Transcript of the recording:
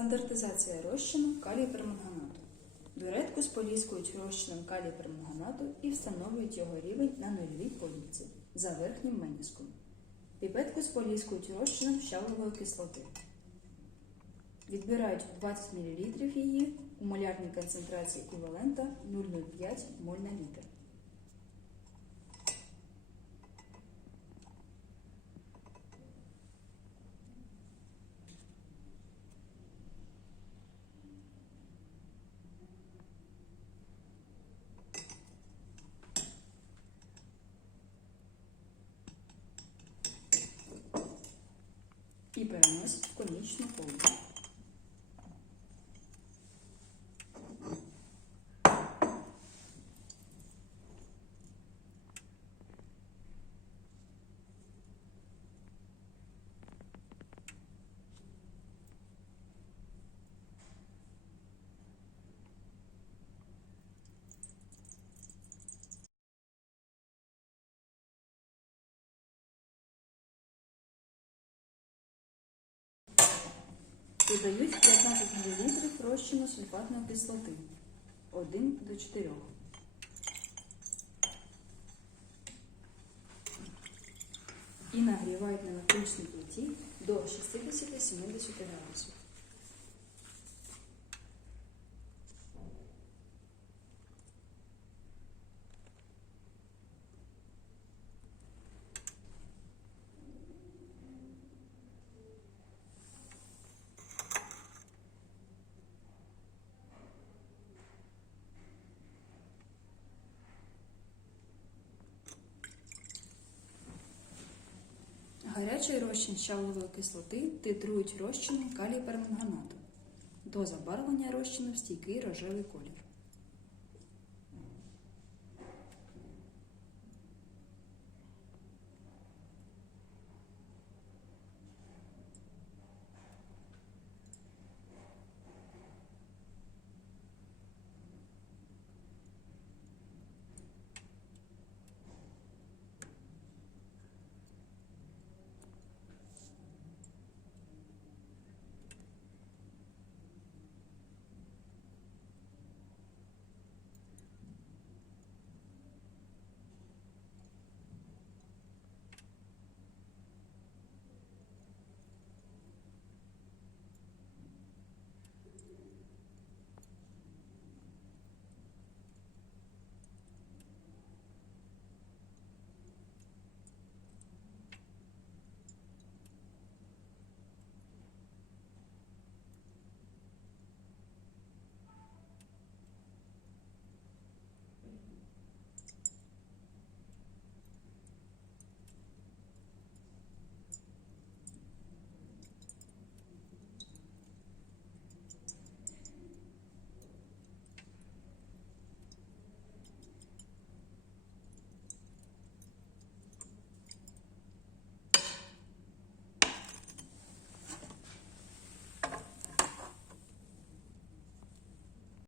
Стандартизація розчину калій перманганату. Дуретку споліскують розчином калій перманганату і встановлюють його рівень на нульовій політці за верхнім меніском. Піпетку споліскують розчином щавлової кислоти. Відбирають 20 мл її у молярній концентрації еквівалента 0,05 моль на літр. І в конічну колбу. Додають 15 мл розчину сульфатної кислоти 1 до 4. І нагрівають на електричній плиті до 60-70 градусів. Гарячий розчин щавлової кислоти титрують розчином калій перманганату до забарвлення розчину в стійкий рожевий колір.